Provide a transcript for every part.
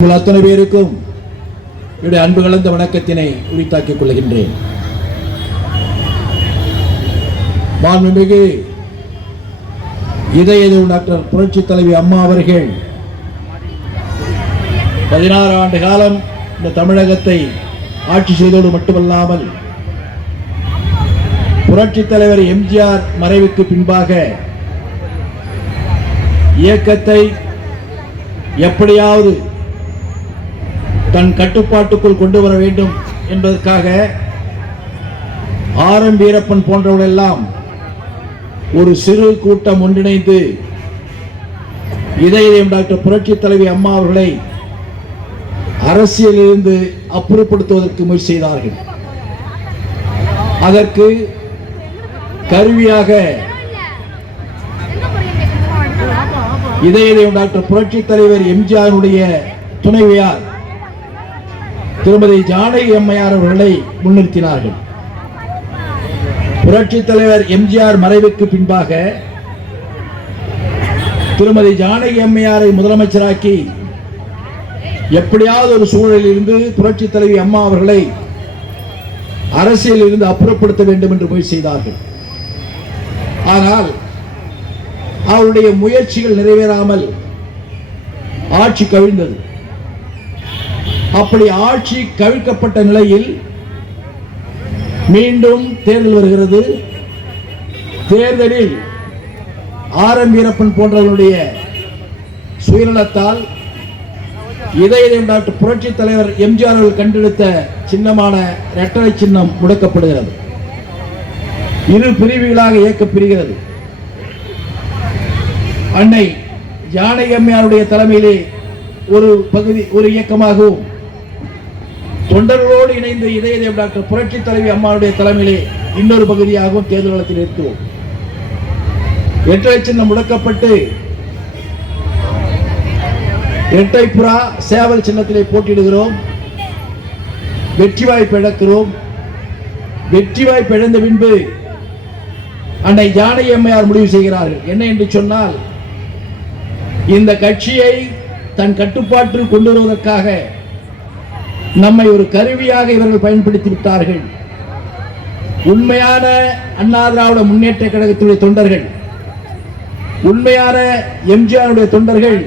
அத்தனை பேருக்கும் என்னுடைய அன்பு கலந்த வணக்கத்தினை உரித்தாக்கிக் கொள்கின்றேன். மாண்புமிகு இதய டாக்டர் புரட்சி தலைவி அம்மா அவர்கள் 16 ஆண்டு காலம் இந்த தமிழகத்தை ஆட்சி செய்தோடு மட்டுமல்லாமல் புரட்சி தலைவர் எம்ஜிஆர் மறைவுக்கு பின்பாக இயக்கத்தை எப்படியாவது தன் கட்டுப்பாட்டுக்குள் கொண்டு வர வேண்டும் என்பதற்காக ஆர்.எம். வீரப்பன் போன்றவர்களெல்லாம் ஒரு சிறு கூட்டம் ஒன்றிணைந்து இதயம் டாக்டர் புரட்சி தலைவி அம்மா அவர்களை அரசியலிலிருந்து அப்புறப்படுத்துவதற்கு முயற்சி செய்தார்கள். அதற்கு கருவியாக இதயம் டாக்டர் புரட்சி தலைவர் எம்ஜிஆருடைய துணைவியார் திருமதி ஜானகி அம்மையார் அவர்களை முன்னிறுத்தினார்கள். புரட்சி தலைவர் எம்ஜிஆர் மறைவுக்கு பின்பாக திருமதி ஜானகி அம்மையாரை முதலமைச்சராக்கி எப்படியாவது ஒரு சூழலில் இருந்து புரட்சி தலைவி அம்மா அவர்களை அரசியலில் இருந்து அப்புறப்படுத்த வேண்டும் என்று முயற்சி செய்தார்கள். ஆனால் அவருடைய முயற்சிகள் நிறைவேறாமல் ஆட்சி கவிழ்ந்தது. அப்படி ஆட்சி கவிழ்க்கப்பட்ட நிலையில் மீண்டும் தேர்தல் வருகிறது. தேர்தலில் ஆர்.எம். வீரப்பன் போன்றவர்களுடைய சுயநலத்தால் இதயம் டாக்டர் புரட்சி தலைவர் எம்ஜிஆர் அவர்கள் கண்டெடுத்த சின்னமான இரட்டை சின்னம் முடக்கப்படுகிறது. இரு பிரிவுகளாக இயக்கம் பிரிகிறது. அன்னை ஜானகி அம்மையாருடைய தலைமையிலே ஒரு பகுதி ஒரு இயக்கமாகவும் தொண்டர்களோடு இணைந்த இதயம் டாக்டர் புரட்சி தலைவி அம்மாவுடைய தலைமையிலே இன்னொரு பகுதியாகவும் தேர்தல் களத்தில் இருக்கிறோம். இரட்டை சின்னம் முடக்கப்பட்டு இரட்டை புறா சேவல் சின்னத்திலே போட்டியிடுகிறோம். வெற்றி வாய்ப்பு இழக்கிறோம். வெற்றி வாய்ப்பு இழந்த பின்பு அன்னை ஜானகி அம்மையார் முடிவு செய்கிறார்கள். என்ன என்று சொன்னால், இந்த கட்சியை தன் கட்டுப்பாட்டில் கொண்டு வருவதற்காக நம்மை ஒரு கருவியாக இவர்கள் பயன்படுத்தி விட்டார்கள். உண்மையான அண்ணா திராவிட முன்னேற்ற கழகத்துடைய தொண்டர்கள், உண்மையான எம்ஜிஆருடைய தொண்டர்கள்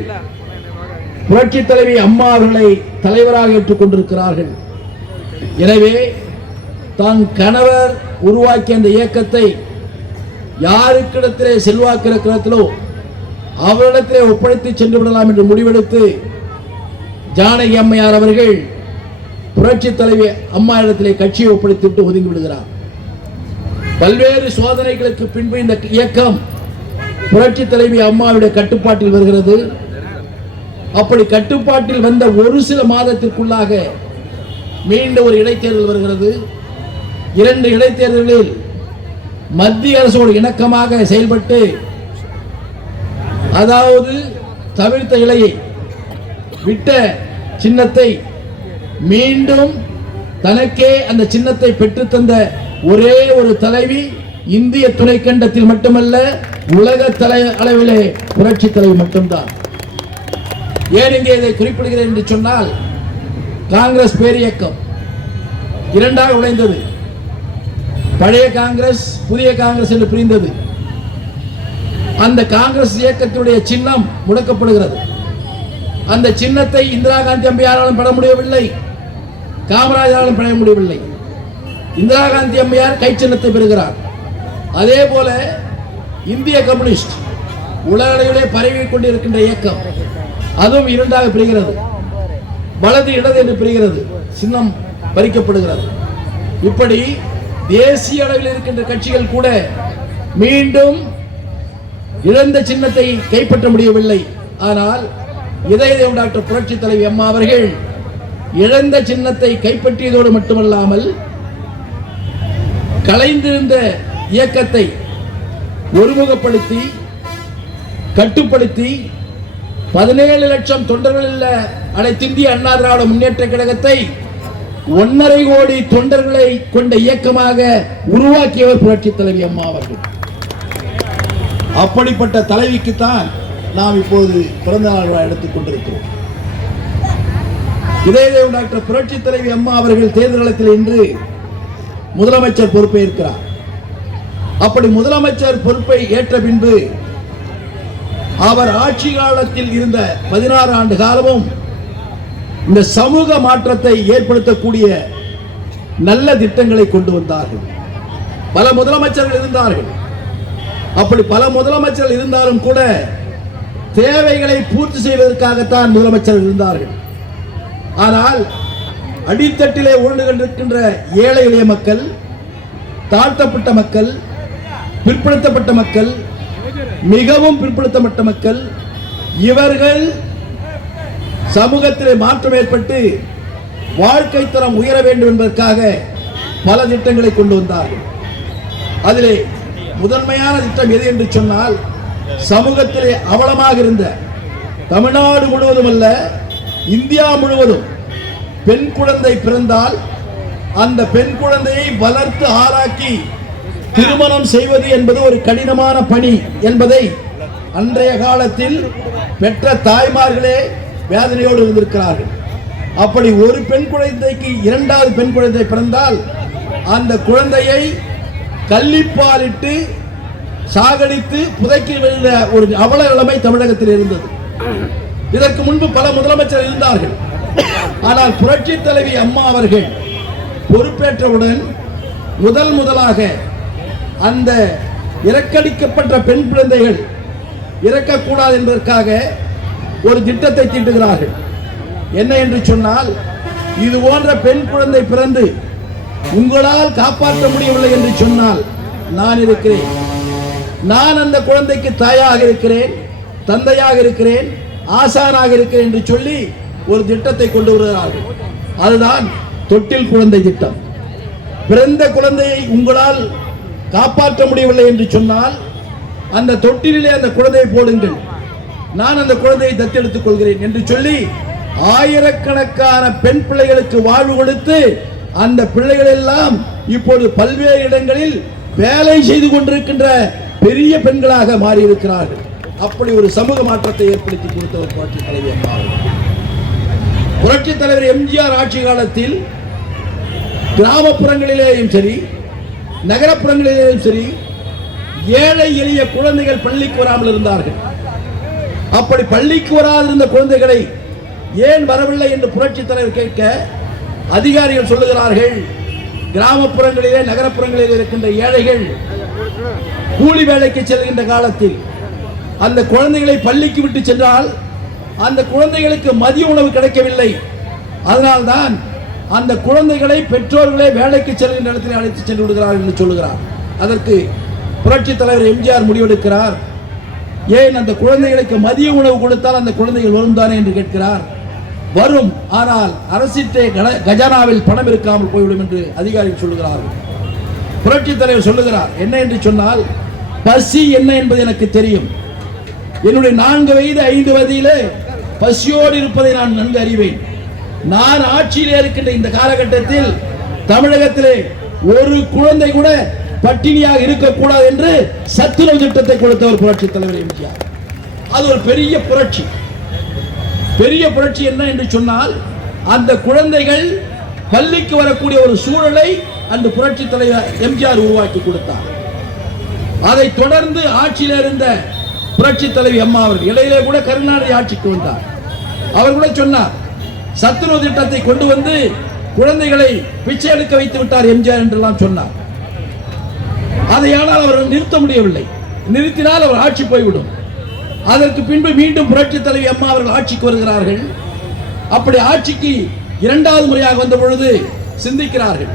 புரட்சி தலைவி அம்மா அவர்களை தலைவராக ஏற்றுக் கொண்டிருக்கிறார்கள். எனவே தன் கணவர் உருவாக்கிய அந்த இயக்கத்தை யாருக்கிடத்திலே செல்வாக்கு இருக்கிறதோ அவரிடத்திலே ஒப்படைத்து சென்று விடலாம் என்று முடிவெடுத்து ஜானகி அம்மையார் அவர்கள் புரட்சி தலைவி அம்மா இடத்திலே கட்சியை ஒப்படைத்துவிட்டு ஒதுங்கி விடுகிறார். பல்வேறு சோதனைகளுக்கு பின்பு இந்த இயக்கம் புரட்சி தலைவி அம்மாவுடைய கட்டுப்பாட்டில் வருகிறது. அப்படி கட்டுப்பாட்டில் வந்த ஒரு சில மாதத்திற்குள்ளாக மீண்டும் ஒரு இடைத்தேர்தல் வருகிறது. 2 இடைத்தேர்தலில் மத்திய அரசோடு இணக்கமாக செயல்பட்டு, அதாவது தவிர்த்த இலையை விட்ட சின்னத்தை மீண்டும் தனக்கே அந்த சின்னத்தை பெற்று தந்த ஒரே ஒரு தலைவி இந்திய துணைக்கண்டத்தில் மட்டுமல்ல, உலக அளவிலே புரட்சி தலைவி மட்டும்தான். ஏன் இங்கே இதை குறிப்பிடுகிறேன் என்று சொன்னால், காங்கிரஸ் பேரியக்கம் இரண்டாக உடைந்தது. பழைய காங்கிரஸ், புதிய காங்கிரஸ் என்று பிரிந்தது. அந்த காங்கிரஸ் இயக்கத்துடைய சின்னம் முடக்கப்படுகிறது. அந்த சின்னத்தை இந்திரா காந்தி அம்மையாராலும் பெற முடியவில்லை, காமராஜராலும் பெற முடியவில்லை. இந்திரா காந்தி அம்மையார் கை சின்னத்தை பெறுகிறார். அதே போல இந்திய கம்யூனிஸ்ட் உலக அளவிலே பரவி கொண்டிருக்கின்ற இயக்கம், அதுவும் இரண்டாக பிரிகிறது. வலது இடது என்று பிரிகிறது. சின்னம் பறிக்கப்படுகிறது. இப்படி தேசிய அளவில் இருக்கின்ற கட்சிகள் கூட மீண்டும் இழந்த சின்னத்தை கைப்பற்ற முடியவில்லை. ஆனால் இதயம் டாக்டர் புரட்சி தலைவி அம்மா அவர்கள் இழந்த சின்னத்தை கைப்பற்றியதோடு மட்டுமல்லாமல், கலைந்திருந்த இயக்கத்தை ஒருமுகப்படுத்தி கட்டுப்படுத்தி 17 லட்சம் தொண்டர்கள் அனைத்து இந்திய அண்ணா திராவிட முன்னேற்ற கழகத்தை 1.5 கோடி தொண்டர்களை கொண்ட இயக்கமாக உருவாக்கியவர் புரட்சி தலைவி அம்மா அவர்கள். அப்படிப்பட்ட தலைவிக்குத்தான் நாம் இப்போது பிறந்த நாள் எடுத்துக் கொண்டிருக்கிறோம். இதே டாக்டர் புரட்சி தலைவி அம்மா அவர்கள் தேர்தலத்தில் இன்று முதலமைச்சர் பொறுப்பை ஏற்கிறார். அப்படி முதலமைச்சர் பொறுப்பை ஏற்ற பின்பு அவர் ஆட்சி காலத்தில் இருந்த 16 ஆண்டு காலமும் இந்த சமூக மாற்றத்தை ஏற்படுத்தக்கூடிய நல்ல திட்டங்களை கொண்டு வந்தார்கள். பல முதலமைச்சர்கள் இருந்தார்கள். அப்படி பல முதலமைச்சர்கள் இருந்தாலும் கூட தேவைகளை பூர்த்தி செய்வதற்காகத்தான் முதலமைச்சர்கள் இருந்தார்கள். ஆனால் அடித்தட்டிலே உருண்டு கொண்டிருக்கின்ற ஏழை எளிய மக்கள், தாழ்த்தப்பட்ட மக்கள், பிற்படுத்தப்பட்ட மக்கள், மிகவும் பிற்படுத்தப்பட்ட மக்கள், இவர்கள் சமூகத்திலே மாற்றம் ஏற்பட்டு வாழ்க்கை தரம் உயர வேண்டும் என்பதற்காக பல திட்டங்களை கொண்டு வந்தார்கள். அதிலே முதன்மையான திட்டம் எது என்று சொன்னால், சமூகத்திலே அவலமாக இருந்த தமிழ்நாடு முழுவதும் அல்ல, இந்தியா முழுவதும் பெண் குழந்தை பிறந்தால் அந்த பெண் குழந்தையை வளர்த்து ஆளாக்கி திருமணம் செய்வது என்பது ஒரு கடினமான பணி என்பதை அன்றைய காலத்தில் பெற்ற தாய்மார்களே வேதனையோடு இருந்திருக்கிறார்கள். அப்படி ஒரு பெண் குழந்தைக்கு இரண்டாவது பெண் குழந்தை பிறந்தால் அந்த குழந்தையை கள்ளிப்பாலிட்டு சாகடித்து புதைக்கி விழுந்த ஒரு அவல நிலைமை தமிழகத்தில் இருந்தது. இதற்கு முன்பு பல முதலமைச்சர்கள் இருந்தார்கள். ஆனால் புரட்சி தலைவி அம்மா அவர்கள் பொறுப்பேற்றவுடன் முதலாக அந்த இறக்கடிக்கப்பட்ட பெண் குழந்தைகள் இறக்கக்கூடாது என்பதற்காக ஒரு திட்டத்தை தீட்டுகிறார்கள். என்ன என்று சொன்னால், இது போன்ற பெண் குழந்தை பிறந்து உங்களால் காப்பாற்ற முடியவில்லை என்று சொன்னால் நான் இருக்கிறேன், நான் அந்த குழந்தைக்கு தாயாக இருக்கிறேன், தந்தையாக இருக்கிறேன், ஆசானாக இருக்கிறேன் என்று சொல்லி ஒரு திட்டத்தை கொண்டு வருகிறார்கள். அதுதான் தொட்டில் குழந்தை திட்டம். பிறந்த குழந்தையை உங்களால் காப்பாற்ற முடியவில்லை என்று சொன்னால் அந்த தொட்டிலே அந்த குழந்தையை போடுங்கள், நான் அந்த குழந்தையை தத்தெடுத்துக் கொள்கிறேன் என்று சொல்லி ஆயிரக்கணக்கான பெண் பிள்ளைகளுக்கு வாழ்வு கொடுத்து அந்த பிள்ளைகள் எல்லாம் இப்போது பல்வேறு இடங்களில் வேலை செய்து கொண்டிருக்கின்ற பெரிய பெண்களாக மாறி இருக்கிறார்கள். அப்படி ஒரு சமூக மாற்றத்தை ஏற்படுத்தி கொடுத்தவர் புரட்சி தலைவி அம்மா. புரட்சி தலைவர் எம்ஜிஆர் ஆட்சி காலத்தில் கிராமப்புறங்களிலேயும் சரி நகரப்புறங்களிலேயும் சரி ஏழை எளிய குழந்தைகள் பள்ளிக்கு வராமல் இருந்தார்கள். அப்படி பள்ளிக்கு வராதிருந்த குழந்தைகளை ஏன் வரவில்லை என்று புரட்சி தலைவர் கேட்க அதிகாரிகள் சொல்லுகிறார்கள், கிராமப்புறங்களிலே நகரப்புறங்களில் இருக்கின்ற ஏழைகள் கூலி வேலைக்கு செல்கின்ற காலத்தில் அந்த குழந்தைகளை பள்ளிக்கு விட்டு சென்றால் அந்த குழந்தைகளுக்கு மதிய உணவு கிடைக்கவில்லை. அதனால்தான் அந்த குழந்தைகளை பெற்றோர்களே வேலைக்கு செல்கின்ற இடத்தில் அழைத்து சென்று விடுகிறார்கள் என்று சொல்லுகிறார். அதற்கு புரட்சி தலைவர் எம்ஜிஆர் முடிவெடுக்கிறார். ஏன் அந்த குழந்தைகளுக்கு மதிய உணவு கொடுத்தால் அந்த குழந்தைகள் வரும் தானே என்று கேட்கிறார். வரும், ஆனால் அரசிட்டே கஜானாவில் பணம் இருக்காமல் போய்விடும் என்று அதிகாரிகள் சொல்லுகிறார்கள். புரட்சி தலைவர் சொல்லுகிறார், என்ன என்று சொன்னால், பசி என்ன என்பது எனக்கு தெரியும். என்னுடைய 4 வயது 5 வயதிலே பசியோடு இருப்பதை நான் நன்கு அறிவேன். நான் ஆட்சியிலே இருக்கின்ற இந்த காலகட்டத்தில் தமிழகத்திலே ஒரு குழந்தை கூட பட்டினியாக இருக்கக்கூடாது என்று சத்துணவு திட்டத்தை கொடுத்தவர் புரட்சி தலைவர் எம்ஜிஆர். அது ஒரு பெரிய புரட்சி. பெரிய புரட்சி என்ன என்று சொன்னால், அந்த குழந்தைகள் பள்ளிக்கு வரக்கூடிய ஒரு சூழலை அந்த புரட்சி தலைவர் எம்ஜிஆர் உருவாக்கி கொடுத்தார். அதை தொடர்ந்து ஆட்சியில் இருந்த புரட்சி தலைவி அம்மா அவர்கள் இடையிலே கூட கருணாநிதி ஆட்சிக்கு வந்தார். அவர் கூட சொன்னார், சத்துணவு திட்டத்தை கொண்டு வந்து குழந்தைகளை பிச்சை எடுக்க வைத்து விட்டார் எம்ஜிஆர் என்றெல்லாம் சொன்னார். அதையானால் அவர் நிறுத்த முடியவில்லை. நிறுத்தினால் அவர் ஆட்சி போய்விடும். அதற்கு பின்பு மீண்டும் புரட்சி தலைவி அம்மா அவர்கள் ஆட்சிக்கு வருகிறார்கள். அப்படி ஆட்சிக்கு 2வது முறையாக வந்த பொழுது சிந்திக்கிறார்கள்.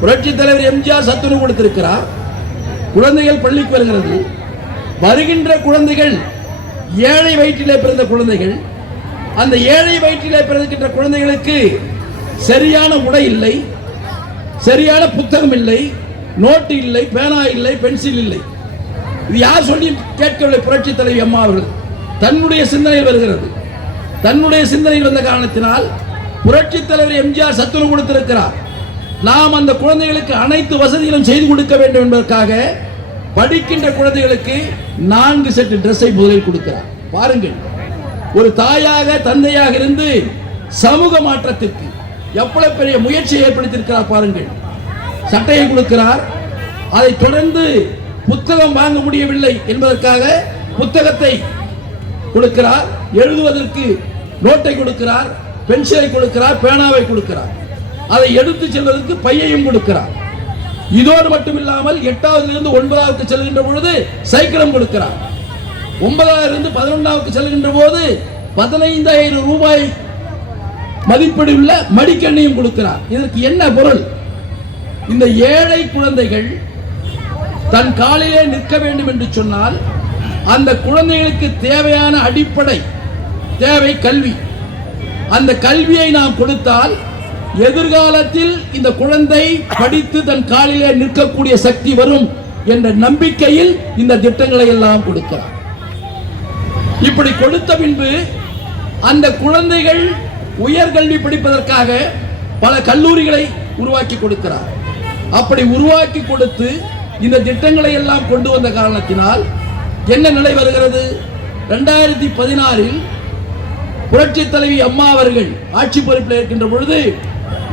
புரட்சி தலைவர் எம்ஜிஆர் சத்துணவு கொடுத்திருக்கிறார், குழந்தைகள் பள்ளிக்கு வருகிறது. வருகின்ற குழந்தைகள் ஏழை வயிற்றிலே பிறந்த குழந்தைகள். அந்த ஏழை வயிற்றிலே பிறக்கின்ற குழந்தைகளுக்கு சரியான உடை இல்லை, சரியான புத்தகம் இல்லை, நோட்டு இல்லை, பேனா இல்லை, பென்சில் இல்லை. இது யார் சொல்லி கேட்கவில்லை. புரட்சி தலைவி அம்மா அவர்கள் தன்னுடைய சிந்தனையில் வருகிறது. தன்னுடைய சிந்தனையில் வந்த காரணத்தினால் புரட்சி தலைவர் எம்ஜிஆர் சத்துணவு கொடுத்திருக்கிறார். நாம் அந்த குழந்தைகளுக்கு அனைத்து வசதிகளும் செய்து கொடுக்க வேண்டும் என்பதற்காக படிக்கின்ற குழந்தைகளுக்கு 4 செட் டிரெஸ்ஸை முதலில் கொடுக்கிறார். பாருங்கள், ஒரு தாயாக தந்தையாக இருந்து சமூக மாற்றத்திற்கு எவ்வளவு பெரிய முயற்சியை ஏற்படுத்தியிருக்கிறார் பாருங்கள். சட்டையை கொடுக்கிறார், அதை தொடர்ந்து புத்தகம் வாங்க முடியவில்லை என்பதற்காக புத்தகத்தை கொடுக்கிறார், எழுதுவதற்கு நோட்டை கொடுக்கிறார், பென்சிலை கொடுக்கிறார், பேனாவை கொடுக்கிறார், அதை எடுத்து செல்வதற்கு பையையும் கொடுக்கிறார். இதோடு மட்டுமில்லாமல் 8வது இருந்து 9வது செல்கின்ற பொழுது சைக்கிளும் கொடுக்கிறார். 9வது இருந்து 11வது செல்கின்ற போது 15,000 ரூபாய் மதிப்பீடுள்ள மடிக்கண்ணையும் கொடுக்கிறார். இதற்கு என்ன பொருள்? இந்த ஏழை குழந்தைகள் தன் காலிலே நிற்க வேண்டும் என்று சொன்னால் அந்த குழந்தைகளுக்கு தேவையான அடிப்படை தேவை கல்வி. அந்த கல்வியை நாம் கொடுத்தால் எதிர்காலத்தில் இந்த குழந்தை படித்து தன் காலிலே நிற்கக்கூடிய சக்தி வரும் என்ற நம்பிக்கையில் இந்த திட்டங்களை எல்லாம் கொடுக்கிறார். இப்படி கொடுத்த பின்பு அந்த குழந்தைகள் உயர்கல்வி படிப்பதற்காக பல கல்லூரிகளை உருவாக்கி கொடுக்கிறார். அப்படி உருவாக்கி கொடுத்து இந்த திட்டங்களை எல்லாம் கொண்டு வந்த காரணத்தினால் என்ன நிலை வருகிறது? 2016 புரட்சி தலைவி அம்மா அவர்கள் ஆட்சி பொறுப்பில் இருக்கின்ற பொழுது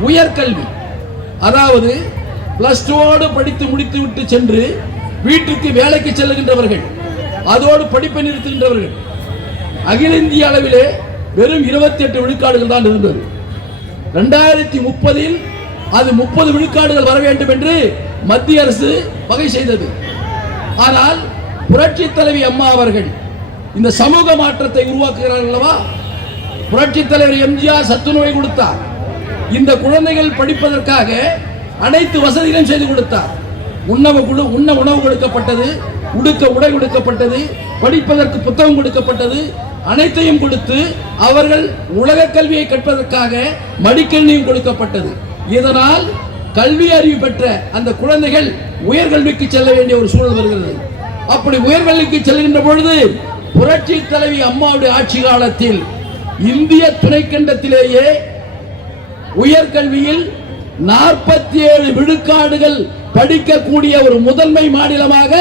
உயர்கல்வி, அதாவது +2 படித்து முடித்து விட்டு சென்று வீட்டுக்கு வேலைக்கு செல்லுகின்றவர்கள், அதோடு படிப்பை நிறுத்துகின்றவர்கள் அகில இந்திய அளவிலே வெறும் 28 விழுக்காடுகள் தான் இருந்தது. 2030 அது 30 விழுக்காடுகள் வர வேண்டும் என்று மத்திய அரசு வகை செய்தது. ஆனால் புரட்சி தலைவி அம்மா அவர்கள் இந்த சமூக மாற்றத்தை உருவாக்குகிறார்கள் அல்லவா? புரட்சி தலைவர் எம்ஜிஆர் சத்துணவை கொடுத்தார். இந்த குழந்தைகள் படிப்பதற்காக அனைத்து வசதிகளும் செய்து கொடுத்தார். உண்ண உணவு கொடுக்கப்பட்டது, உடுக்க உடை கொடுக்கப்பட்டது, படிப்பதற்கு புத்தகம் கொடுக்கப்பட்டது, அனைத்தையும் கொடுத்து அவர்கள் உலக கல்வியை கற்பதற்காக மடிக்கணியும் கொடுக்கப்பட்டது. இதனால் கல்வி அறிவு பெற்ற அந்த குழந்தைகள் உயர்கல்விக்கு செல்ல வேண்டிய ஒரு சூழல் வருகிறது. அப்படி உயர்கல்விக்கு செல்கின்ற பொழுது புரட்சி தலைவி அம்மாவுடைய ஆட்சி காலத்தில் இந்திய துணைக்கண்டத்திலேயே உயர்கல்வியில் 47 விழுக்காடுகள் படிக்கக்கூடிய ஒரு முதன்மை மாநிலமாக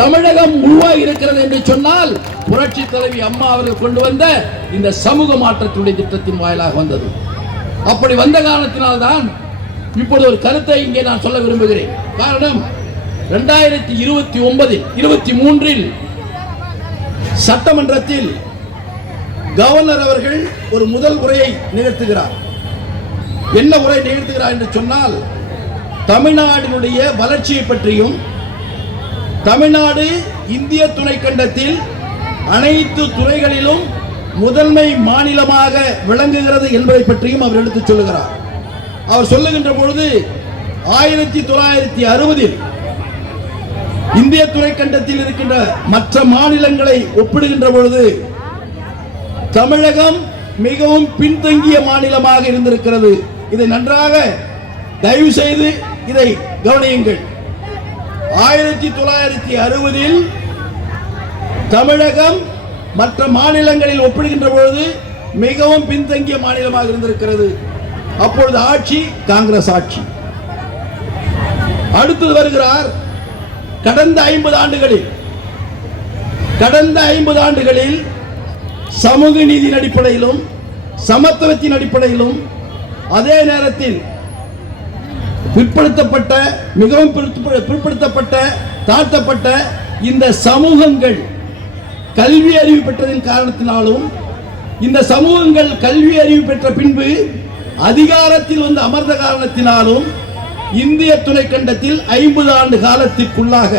தமிழகம் உருவாகி இருக்கிறது என்று சொன்னால் புரட்சி தலைவி அம்மா அவர்கள் கொண்டு வந்த இந்த சமூக மாற்றத்துடைய திட்டத்தின் வாயிலாக வந்தது. அப்படி வந்த காரணத்தினால்தான் இப்பொழுது ஒரு கருத்தை இங்கே நான் சொல்ல விரும்புகிறேன். காரணம், 2023 சட்டமன்றத்தில் கவர்னர் அவர்கள் ஒரு முதல் உரையை நிகழ்த்துகிறார். என்ன உரை நிகழ்த்துகிறார் என்று சொன்னால், தமிழ்நாட்டினுடைய வளர்ச்சியை பற்றியும் தமிழ்நாடு இந்திய துணைக்கண்டத்தில் அனைத்து துறைகளிலும் முதன்மை மாநிலமாக விளங்குகிறது என்பதை பற்றியும் அவர் எடுத்துச் சொல்லுகிறார். அவர் சொல்லுகின்ற பொழுது 1960 இந்திய துணைக்கண்டத்தில் இருக்கின்ற மற்ற மாநிலங்களை ஒப்பிடுகின்ற பொழுது தமிழகம் மிகவும் பின்தங்கிய மாநிலமாக இருந்திருக்கிறது. இதை நன்றாக தயவு செய்து இதை கவனியுங்கள். 1960 தமிழகம் மற்ற மாநிலங்களில் ஒப்பிடுகின்ற பொழுது மிகவும் பின்தங்கிய மாநிலமாக இருந்திருக்கிறது. அப்பொழுது ஆட்சி காங்கிரஸ் ஆட்சி. அடுத்து வருகிறார், கடந்த 50 ஆண்டுகளில் சமூக நீதியின் அடிப்படையிலும் சமத்துவத்தின் அடிப்படையிலும் அதே நேரத்தில் பிற்படுத்தப்பட்ட மிகவும் பிற்படுத்தப்பட்ட தாழ்த்தப்பட்ட இந்த சமூகங்கள் கல்வி அறிவு பெற்றதின் காரணத்தினாலும் இந்த சமூகங்கள் கல்வி அறிவு பெற்ற பின்பு அதிகாரத்தில் வந்து அமர்ந்த காரணத்தினாலும் இந்திய துணைக்கண்டத்தில் 50 ஆண்டு காலத்திற்குள்ளாக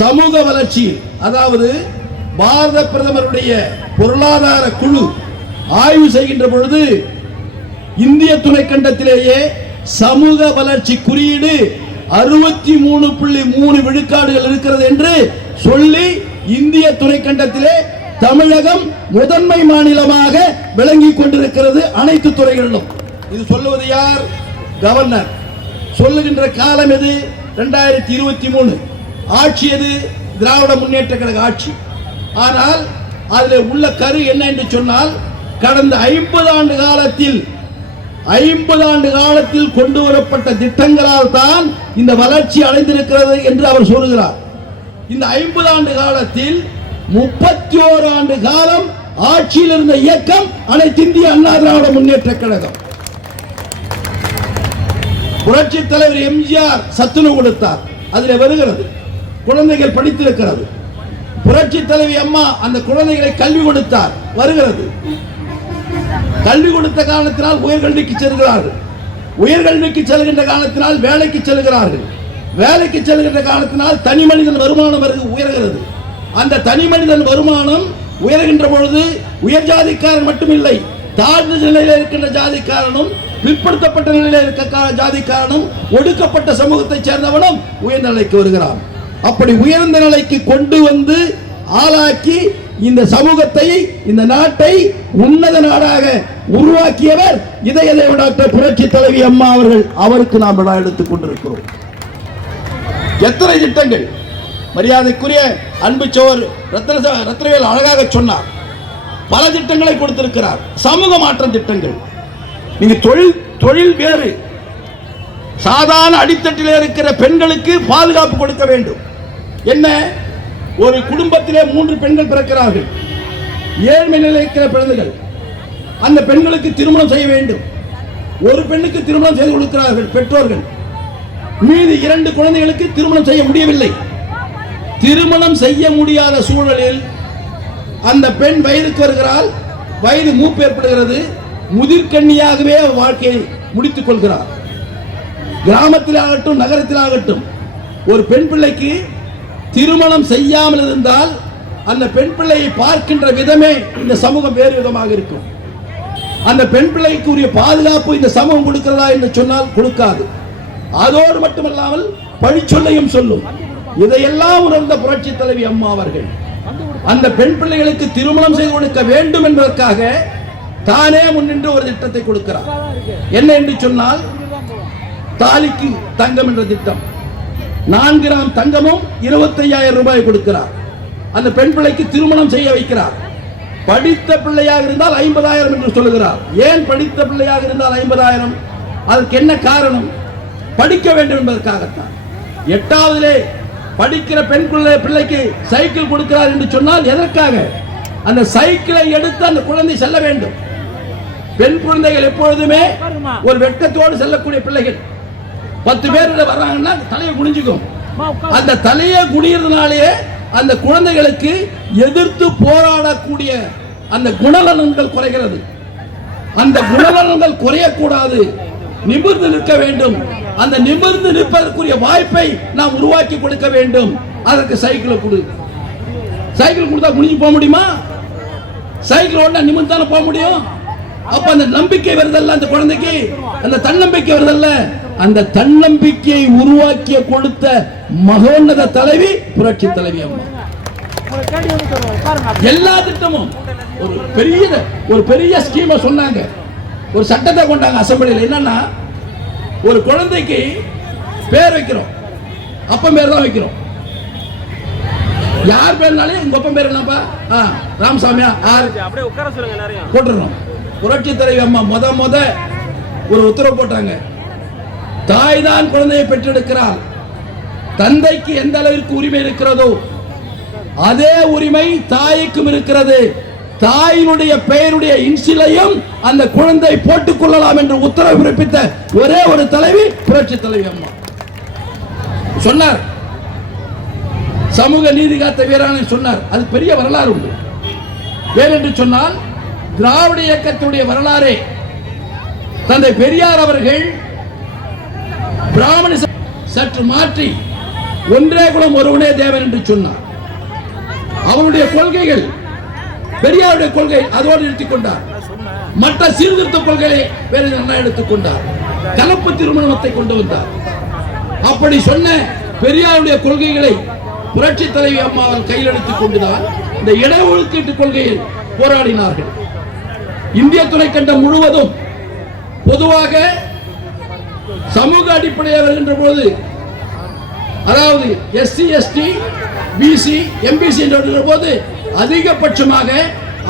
சமூக வளர்ச்சி, அதாவது பாரத பிரதமருடைய பொருளாதார குழு ஆய்வு செய்கின்ற பொழுது இந்திய துணைக்கண்டத்திலேயே சமூக வளர்ச்சி குறியீடு 63.3 விழுக்காடுகள் இருக்கிறது என்று சொல்லி இந்திய துணைக்கண்டத்திலே தமிழகம் முதன்மை மாநிலமாக விளங்கிக் கொண்டிருக்கிறது அனைத்து துறைகளிலும். இது சொல்லுவது யார்? கவர்னர். சொல்லுகின்ற காலம் எது? 2023. ஆட்சி எது? திராவிட முன்னேற்ற கழக ஆட்சி. ஆனால் அதில் உள்ள கரு என்ன என்று சொன்னால், கடந்த 50 ஆண்டு காலத்தில் கொண்டு வரப்பட்ட திட்டங்களால் தான் இந்த வளர்ச்சி அடைந்திருக்கிறது என்று அவர் சொல்கிறார். இந்த 50 ஆண்டு காலத்தில் 31 ஆண்டு காலம் ஆட்சியில் இருந்த இயக்கம் அனைத்து இந்திய அண்ணா திராவிட முன்னேற்ற கழகம். புரட்சி தலைவர் எம்ஜிஆர் சத்துணவு கொடுத்தார், அதில் வருகிறது. குழந்தைகள் படித்திருக்கிறது. புரட்சி தலைவி அம்மா அந்த குழந்தைகளை கல்வி கொடுத்தார், வருகிறது. கல்வி கொடுத்த காரணத்தினால் உயர்கல்விக்கு செல்கிறார்கள். உயர்கல்விக்கு செல்கின்ற காரணத்தினால் வேலைக்கு செல்கிறார்கள். வேலைக்கு செல்கின்ற காரணத்தினால் தனி மனிதன் வருமானம் உயர்கிறது. அந்த தனி மனிதன் வருமானம் உயர்கின்ற பொழுது உயர் ஜாதிக்காரன் மட்டுமில்லை, தாழ்ந்த நிலையில் இருக்கின்ற ஜாதிக்காரனும், பிற்படுத்தப்பட்ட நிலையில் இருக்க ஜாதிக்காரனும், ஒடுக்கப்பட்ட சமூகத்தை சேர்ந்தவனும் உயர்ந்த நிலைக்கு வருகிறான். அப்படி உயர்ந்த நிலைக்கு கொண்டு வந்து ஆளாக்கி இந்த சமூகத்தை, இந்த நாட்டை உன்னத நாடாக உருவாக்கியவர் இதய டாக்டர் புரட்சி தலைவி அம்மா அவர்கள். அவருக்கு நாம் விழா எடுத்துக் கொண்டிருக்கிறோம். எத்தனை திட்டங்கள்! மரியாதைக்குரிய அன்பு சோர் ரத்னவேல் அழகாக சொன்னார். பல திட்டங்களை கொடுத்திருக்கிறார். சமூக மாற்ற திட்டங்கள். நீங்க தொழில் வேறு, சாதாரண அடித்தட்டில் இருக்கிற பெண்களுக்கு பாதுகாப்பு கொடுக்க வேண்டும். என்ன, ஒரு குடும்பத்திலே 3 பெண்கள் பிறக்கிறார்கள், ஏழ்மை நிலையில் இருக்கிற பெண்கள், அந்த பெண்களுக்கு திருமணம் செய்ய வேண்டும். ஒரு பெண்ணுக்கு திருமணம் செய்து கொடுக்கிறார்கள் பெற்றோர்கள். மீதி 2 குழந்தைகளுக்கு திருமணம் செய்ய முடியவில்லை. திருமணம் செய்ய முடியாத சூழலில் அந்த பெண் வயதுக்கு வருகிறாள், வயது மூப்பு ஏற்படுகிறது, முதிர்கண்ணியாகவே வாழ்க்கையை முடித்துக் கொள்கிறார். கிராமத்தில் ஆகட்டும் நகரத்தில் ஆகட்டும், ஒரு பெண் பிள்ளைக்கு திருமணம் செய்யாமல் இருந்தால் அந்த பெண் பிள்ளையை பார்க்கின்ற விதமே இந்த சமூகம் வேறு விதமாக இருக்கும். அந்த பெண் பிள்ளைக்கு உரிய பாதுகாப்பு இந்த சமூகம் கொடுக்கிறதா என்று சொன்னால் கொடுக்காது. அதோடு மட்டுமல்லாமல் பழிச்சொல்லையும் சொல்லும். இதையெல்லாம் உணர்ந்த புரட்சி தலைவி அம்மா அவர்கள் அந்த பெண் பிள்ளைகளுக்கு திருமணம் செய்து கொடுக்க வேண்டும் என்பதற்காக தானே முன்னின்று ஒரு திட்டத்தை கொடுக்கிறார். என்ன என்று சொன்னால், தாலிக்கு தங்கம் என்ற திட்டம். 4 கிராம் தங்கமும் 25,000 ரூபாய் கொடுக்கிறார். அந்த பெண் பிள்ளைக்கு திருமணம் செய்ய வைக்கிறார். படித்த பிள்ளையாக இருந்தால் 50,000 என்று சொல்லுகிறார். ஏன் படித்த பிள்ளையாக இருந்தால் 50,000? அதற்கு என்ன காரணம்? படிக்க வேண்டும் என்பதற்காகத்தான். 8வதிலே படிக்கிற பெண் பிள்ளைக்கு சைக்கிள் கொடுக்கிறார் என்று சொன்னால் எதற்காக? அந்த சைக்கிளை எடுத்து அந்த குழந்தை செல்ல வேண்டும். பெண் குழந்தைகள் எப்பொழுதுமே ஒரு வெட்கத்தோடு செல்லக்கூடிய பிள்ளைகள். 10 பேர் வர்றாங்கன்னா தலையை குனிஞ்சுக்கும். அந்த தலையை குனியறதுனாலே அந்த குழந்தைகளுக்கு எதிர்த்து போராடக்கூடிய அந்த குணநலன்கள் குறைகிறது. அந்த குணநலன்கள் குறையக்கூடாது, நிமிர்ந்து நிற்க வேண்டும். அந்த நிமிர்ந்து நிற்பதற்குரிய வாய்ப்பை நாம் உருவாக்கி கொடுக்க வேண்டும். அதற்கு சைக்கிளை கொடு. சைக்கிள் கொடுத்தா குனிஞ்சு போக முடியுமா? சைக்கிள் ஓட்டா நிமிர்ந்து தானே போக முடியும். அப்ப அந்த நம்பிக்கை வருதல்ல அந்த குழந்தைக்கு, அந்த தன்னம்பிக்கை வருதல்ல. அந்த தன்னம்பிக்கையை உருவாக்கிய கொடுத்த மகோன்னத தலைவி புரட்சி தலைவி அம்மா. எல்லா திட்டமும் ஒரு பெரிய ஸ்கீமை சொன்னாங்க. ஒரு சட்டத்தை கொண்டாங்க அசெம்பிளியில். என்னன்னா, ஒரு குழந்தைக்கு பேர் வைக்கிறோம், அப்பன் பேர் தான் வைக்கிறோம். யார் பேர்னாலே உங்க அப்பன் பேர் என்னப்பா? ராமசாமியா போட்டுறோம். புரட்சி தலைவி அம்மா முத ஒரு உத்தரவு போட்டாங்க. தாய் தான் குழந்தையை பெற்றெடுக்கிறார். தந்தைக்கு எந்த அளவிற்கு உரிமை இருக்கிறதோ அதே உரிமை தாய்க்கும் இருக்கிறது. தாயினுடைய பெயருடைய இன்சிலையும் அந்த குழந்தை போட்டுக் கொள்ளலாம் என்று உத்தரவு பிறப்பித்த ஒரே ஒரு தலைவி புரட்சி தலைவி அம்மா. சொன்னார், சமூக நீதி காத்த வீரான சொன்னார். அது பெரிய வரலாறு உண்டு. ஏனென்று சொன்னால், திராவிட இயக்கத்துடைய வரலாறே தந்தை பெரியார் அவர்கள் பிராமண சற்று மாற்றி ஒன்றே குலம் ஒருவனே தேவன் என்று சொன்னார். அவருடைய கொள்கைகள், பெரியாருடைய கொள்கை அதோடு நிறுத்திக் கொண்டார். மற்ற சீர்திருத்த கொள்கையை வேறு எடுத்துக் கொண்டார். கலப்பு திருமணத்தை கொண்டு வந்தார். அப்படி சொன்ன பெரியாருடைய கொள்கைகளை புரட்சி தலைவி அம்மாவால் கையில் எடுத்துக் கொண்டுதான் இந்த இடஒதுக்கீட்டு கொள்கையில் போராடினார்கள். இந்திய துணைக்கண்டம் முழுவதும் பொதுவாக சமூக அடிப்படையில் வருகின்ற போது, அதாவது எஸ்சி எஸ்டி பிசி எம்பிசி என்ற போது அதிகபட்சமாக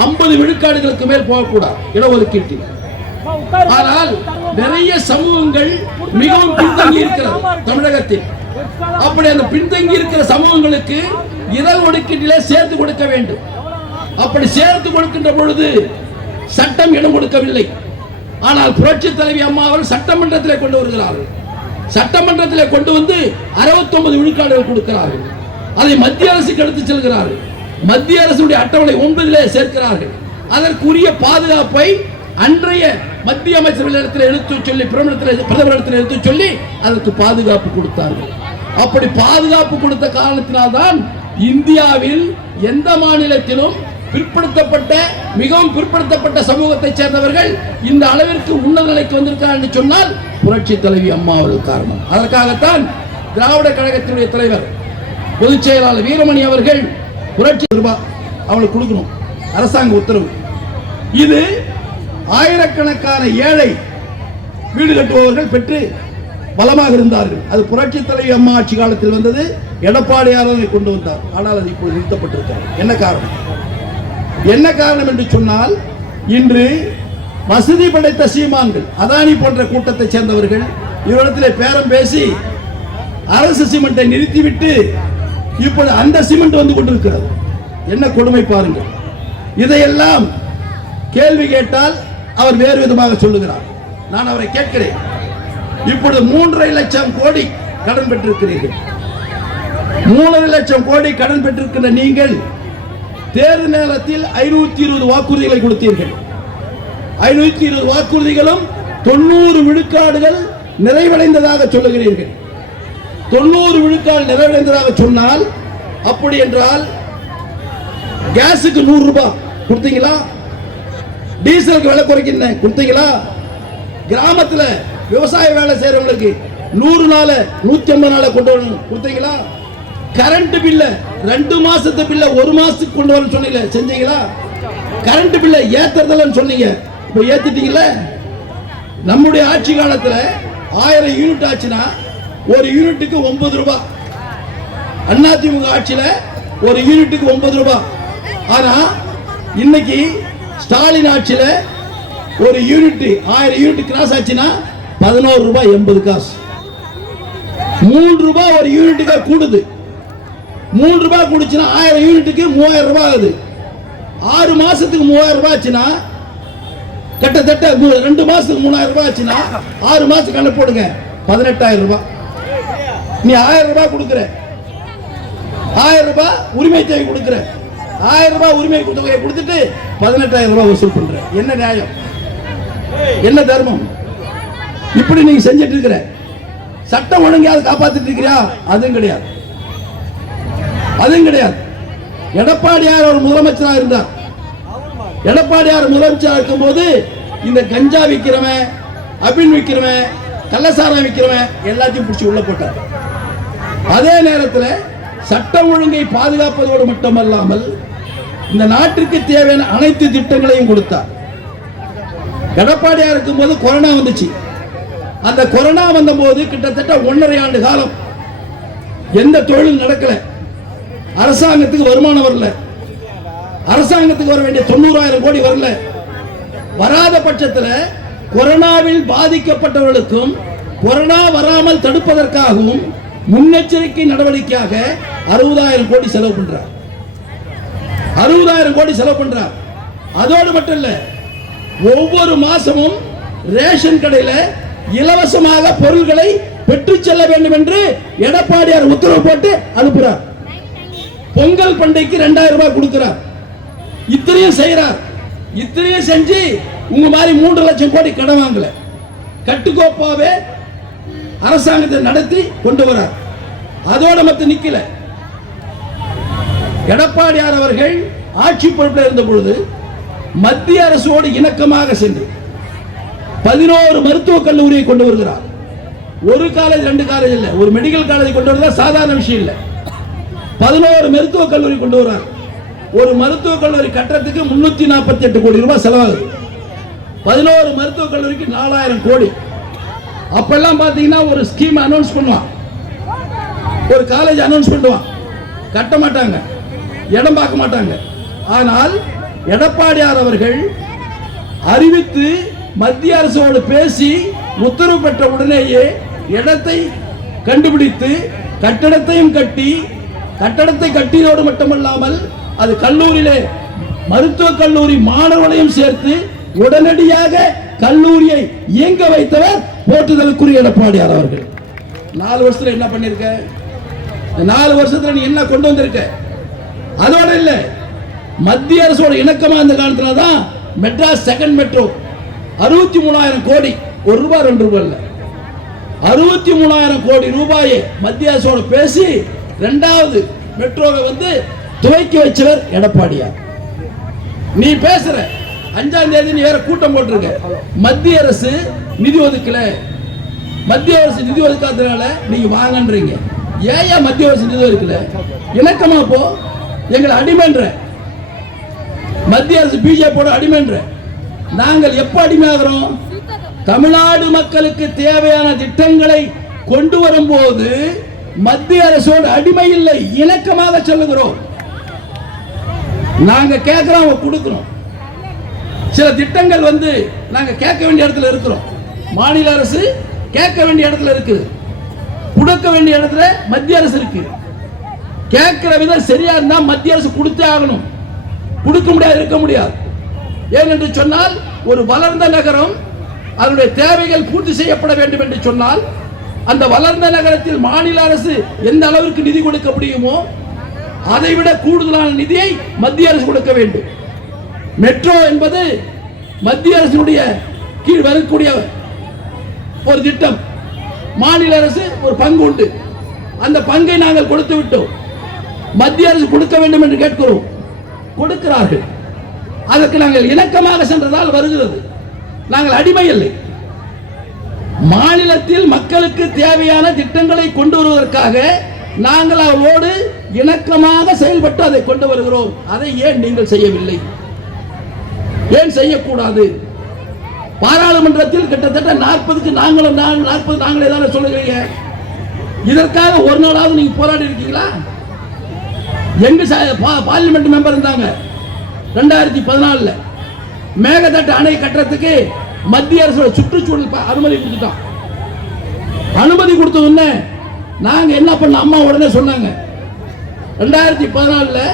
50 விழுக்காடுகளுக்கு மேல் போகக்கூடாது இடஒதுக்கீட்டில். ஆனால் நிறைய சமூகங்கள் மிகவும் பின்தங்கி இருக்கிறது தமிழகத்தில். அப்படி அந்த பின்தங்கி இருக்கிற சமூகங்களுக்கு இடஒதுக்கீட்டிலே சேர்த்து கொடுக்க வேண்டும். அப்படி சேர்த்து கொடுக்கின்ற பொழுது சட்டம் இடம் கொடுக்கவில்லை. ஆனால் புரட்சி தலைவி அம்மா அவர்கள் சட்டமன்றத்தில் கொண்டு வருகிறார்கள். சட்டமன்றத்தில் கொண்டு வந்து 69 விழுக்காடுகள் கொடுக்கிறார்கள். அதை மத்திய அரசுக்கு எடுத்து செல்கிறார்கள். மத்திய அரசுடைய அட்டவணை 9 சேர்க்கிறார்கள். அதற்குரிய பாதுகாப்பை அன்றைய மத்திய அமைச்சர்களிடத்தில் எடுத்து சொல்லி பிரதமரிடத்தில் எடுத்து சொல்லி அதற்கு பாதுகாப்பு கொடுத்தார்கள். அப்படி பாதுகாப்பு கொடுத்த காரணத்தினால்தான் இந்தியாவில் எந்த மாநிலத்திலும் பிற்படுத்தப்பட்ட மிகவும் பிற்படுத்தப்பட்ட சமூகத்தை சேர்ந்தவர்கள் இந்த அளவிற்கு உன்னத நிலைக்கு வந்திருக்கிறார் என்று சொன்னால் புரட்சி தலைவி அம்மா அவர்கள் காரணம். அதற்காகத்தான் திராவிட கழகத்தினுடைய தலைவர் பொதுச் செயலாளர் வீரமணி அவர்கள் புரட்சி ரூபாய் அவங்களுக்கு கொடுக்கணும் அரசாங்க உத்தரவு. இது ஆயிரக்கணக்கான ஏழை வீடு கட்டுபவர்கள் பெற்று பலமாக இருந்தார்கள். அது புரட்சி தலைவி அம்மா ஆட்சி காலத்தில் வந்தது. எடப்பாடியார் அதை கொண்டு வந்தார். ஆனால் அது இப்போது நிறுத்தப்பட்டிருக்கிறது. என்ன காரணம் என்று சொன்னால், இன்று வசதி படைத்த சீமான்கள் அதானி போன்ற கூட்டத்தை சேர்ந்தவர்கள் இவரிடத்தில் பேரம் பேசி அரசு சிமெண்டை நிறுத்திவிட்டு இப்போது அந்த சிமெண்ட் வந்து கொண்டிருக்கிறது. என்ன கொடுமை பாருங்கள். இதையெல்லாம் கேள்வி கேட்டால் அவர் வேறு விதமாக சொல்லுகிறார். நான் அவரை கேட்கிறேன், இப்பொழுது 3.5 லட்சம் கோடி கடன் பெற்றிருக்கிறீர்கள். 3.5 லட்சம் கோடி கடன் பெற்றிருக்கின்ற நீங்கள் தேர்தல் நேரத்தில் 520 வாக்குறுதிகளை கொடுத்தீர்கள். 520 வாக்குறுதிகளும் 90 விழுக்காடுகள் நிறைவடைந்ததாக சொல்லுகிறீர்கள். 90 விழுக்காடு நிறைவடைந்ததாக சொன்னால், அப்படி என்றால் கேஸுக்கு 100 ரூபாய் கொடுத்தீங்களா? டீசலுக்கு விலை குறைக்கின்ற கொடுத்தீங்களா? கிராமத்தில் விவசாய வேலை செய்யறவங்களுக்கு 100 நாள் 150 நாள் கொண்டு வரணும் கொடுத்தீங்களா? கரண்ட் பில்ல 2 மாசத்து பில்ல 1 மாசத்துக்கு கொண்டு வரணும் சொன்னீங்க, செஞ்சீங்களா? கரண்ட் பில்ல ஏத்துறதுன்னு சொன்னீங்க, இப்ப ஏத்திட்டீங்களா? நம்முடைய ஆட்சி காலத்தில் 1000 யூனிட் ஆச்சுன்னா ஒரு யூனிட்டுக்கு 9 ரூபாய். அதிமுக ஆட்சியில் ஒரு யூனிட்டுக்கு 9 ரூபாய். ஆனா இன்னைக்கு ஸ்டாலின் ஆட்சியில் ஒரு யூனிட் 1000 யூனிட் கிராஸ் ஆச்சுன்னா 11 ரூபாய் 80 காசு. 3 ரூபாய் ஒரு யூனிட்டுக்கு கூடுது. 3 ரூபாய் கூடுச்சுன்னா 1000 யூனிட்டுக்கு 3000 ரூபாய் ஆகுது. 6 மாசத்துக்கு 3000 ரூபாய் ஆச்சுன்னா கிட்டத்தட்ட 2 மாசத்துக்கு 3000 ரூபாய் ஆச்சுன்னா 6 மாசத்துக்கு கணக்கு போடுங்க, 18000 ரூபாய். நீ 1000 ரூபாய் கொடுக்குற, 1000 ரூபாய் உரிமை தொகை கொடுக்குற, 1000 ரூபாய் உரிமை தொகையை கொடுத்துட்டு 18000 ரூபாய் வசூல் பண்ற. என்ன நியாயம்? என்ன தர்மம்? இப்படி நீங்க செஞ்சிட்டு இருக்கிற சட்டம் ஒழுங்காவது காப்பாத்திட்டு இருக்கிறியா? அதுவும் கிடையாது, அதுவும் கிடையாது. எடப்பாடியார் ஒரு முதலமைச்சராக இருந்தார். எடப்பாடியார் முதலமைச்சராக இருக்கும் போது இந்த கஞ்சா விற்கிறவன், அபின் விற்கிறவன், கள்ளசாரம் விற்கிறவன் எல்லாத்தையும் பிடிச்சி உள்ள போட்டார். அதே நேரத்தில் சட்டம் ஒழுங்கை பாதுகாப்பதோடு மட்டுமல்லாமல் இந்த நாட்டிற்கு தேவையான அனைத்து திட்டங்களையும் கொடுத்தார். எடப்பாடியார் இருக்கும் போது கொரோனா வந்துச்சு. அந்த கொரோனா வந்த போது கிட்டத்தட்ட 1.5 ஆண்டு காலம் எந்த தொழிலும் நடக்கல. அரசாங்கத்துக்கு வருமானம் வரல. அரசாங்கத்துக்கு வர வேண்டிய 90,000 கோடி வரல. வராத பட்சத்தில் கொரோனாவில் பாதிக்கப்பட்டவர்களுக்கும் கொரோனா வராமல் தடுப்பதற்காகவும் முன்னெச்சரிக்கை நடவடிக்கையாக 60,000 கோடி செலவு பண்றார். 60,000 கோடி செலவு பண்றார். அதோடு மட்டும் இல்ல, ஒவ்வொரு மாசமும் ரேஷன் கடையில இலவசமாக பொருட்களை பெற்று செல்ல வேண்டும் என்று எடப்பாடியார் உத்தரவு போட்டு அனுப்புறார். பொங்கல் பண்டிகைக்கு 2000 ரூபாய் கொடுக்கிறார். இத்தனையும் செய்யறார். இத்தனையும் செஞ்சு உங்க மாதிரி 3 லட்சம் கோடி கடன் வாங்கல, கட்டுக்கோப்பாவே அரசாங்கத்தை நடத்தி கொண்டு வரார். அதோட மட்டும் நிக்கல. எடப்பாடியார் அவர்கள் ஆட்சி பொறுப்பில் இருந்த பொழுது மத்திய அரசோடு இணக்கமாக சென்று 11 மருத்துவக் கல்லூரியை கொண்டு வருகிறார். ஒரு காலேஜ் 2 காலேஜ் இல்ல, ஒரு மெடிக்கல் காலேஜ் கொண்டு வரதா சாதாரண விஷயம் இல்ல. 11 மருத்துவக் கல்லூரி கொண்டு வரார். ஒரு மருத்துவக் கல்லூரி கட்டறதுக்கு 348 கோடி ரூபாய் செலவாகுது. 11 மருத்துவக் கல்லூரிக்கு 4000 கோடி. அப்பெல்லாம் பாத்தீங்கன்னா ஒரு ஸ்கீம் அனௌன்ஸ் பண்ணுவான், ஒரு காலேஜ் அனௌன்ஸ் பண்ணுவான், கட்ட மாட்டாங்க, இடம் பார்க்க மாட்டாங்க. ஆனால் எடப்பாடியார் அவர்கள் அறிவித்து மத்திய அரசோடு பேசி உத்தரவு பெற்ற உடனேயே இடத்தை கண்டுபிடித்து கட்டடத்தையும் கட்டி, கட்டடத்தை கட்டியதோடு மட்டுமல்லாமல் அது கல்லூரியிலே மருத்துவக் கல்லூரி மாணவர்களையும் சேர்த்து உடனடியாக கல்லூரியை இயங்க வைத்தவர் போற்றுதலுக்குரிய எடப்பாடியார் அவர்கள். 4 வருஷத்துல என்ன பண்ணிருக்க? 4 வருஷத்துல நீ என்ன கொண்டு வந்திருக்க? அதோட இல்ல, மத்திய அரசோட இணக்கமா இந்த காலத்துல தான் மெட்ராஸ் செகண்ட் மெட்ரோ 63,000 கோடி, 1 ரூபாய் 2 ரூபாய் இல்ல, 63,000 கோடி ரூபாயை மத்திய அரசோட பேசி 2வது மெட்ரோவை வந்து துவக்கி வச்சவர் எடப்பாடியார். நீ பேசுற 5ஆம் தேதி நீ வேற கூட்டம் போட்டிருக்க, மத்திய அரசு நிதி ஒதுக்கல, மத்திய அரசு நிதி ஒதுக்காதனால நீங்க வாங்கன்றீங்க. ஏன் மத்திய அரசு நிதி ஒதுக்கல? இணக்கமா போ, எங்களை அடிமைன்ற மத்திய அரசு பிஜேபியோட அடிமைன்ற. நாங்கள் எப்ப அடிமையாகிறோம்? தமிழ்நாடு மக்களுக்கு தேவையான திட்டங்களை கொண்டு வரும்போது மத்திய அரசோட அடிமை இல்லை, இணக்கமாக சொல்லுகிறோம். நாங்க கேட்கிறோம், கொடுக்கிறோம். சில திட்டங்கள் வந்து நாங்க கேட்க வேண்டிய இடத்துல இருக்கிறோம், மாநில அரசு கேட்க வேண்டிய இடத்துல இருக்குது, கொடுக்க வேண்டிய இடத்துல மத்திய அரசு இருக்கு. கேட்கிற விதம் சரியா இருந்தா மத்திய அரசு கொடுத்தே ஆகணும், கொடுக்க முடியாது, இருக்க முடியாது. ஏனென்று சொன்னால் ஒரு வளர்ந்த நகரம் அதனுடைய தேவைகள் பூர்த்தி செய்யப்பட வேண்டும் என்று சொன்னால் அந்த வளர்ந்த நகரத்தில் மாநில அரசு எந்த அளவிற்கு நிதி கொடுக்க முடியுமோ அதைவிட கூடுதலான நிதியை மத்திய அரசு கொடுக்க வேண்டும். மெட்ரோ என்பது மத்திய அரசினுடைய கீழ் வரக்கூடிய ஒரு திட்டம், மாநில அரசு ஒரு பங்கு உண்டு, அந்த பங்கை நாங்கள் கொடுத்து விட்டோம். மத்திய அரசு கொடுக்க வேண்டும் என்று கேட்கிறோம், கொடுக்கிறார்கள். அதற்கு நாங்கள் இணக்கமாக சென்றதால் வருகிறது, நாங்கள் அடிமை இல்லை. மாநிலத்தில் மக்களுக்கு தேவையான திட்டங்களை கொண்டு வருவதற்காக நாங்கள் அவரோடு இணக்கமாக செயல்பட்டு அதை கொண்டு வருகிறோம். அதை ஏன் நீங்கள் செய்யவில்லை? ஏன் செய்யக்கூடாது? பாராளுமன்றத்தில் கிட்டத்தட்ட 40க்கு 40 நாங்களே தானே சொல்லுகிறீங்க. இதற்காக ஒரு நாளாவது நீங்க போராடி இருக்கீங்களா? எங்க பார்லிமெண்ட் மெம்பர் இருந்தாங்க 2014 மேகதாட்டு அணை கட்டுறதுக்கு மத்திய அரசோட சுற்றுச்சூழல் அனுமதி கொடுத்துட்டான். அனுமதி கொடுத்தது நாங்க என்ன பண்ண, அம்மா உடனே சொன்னாங்க 2014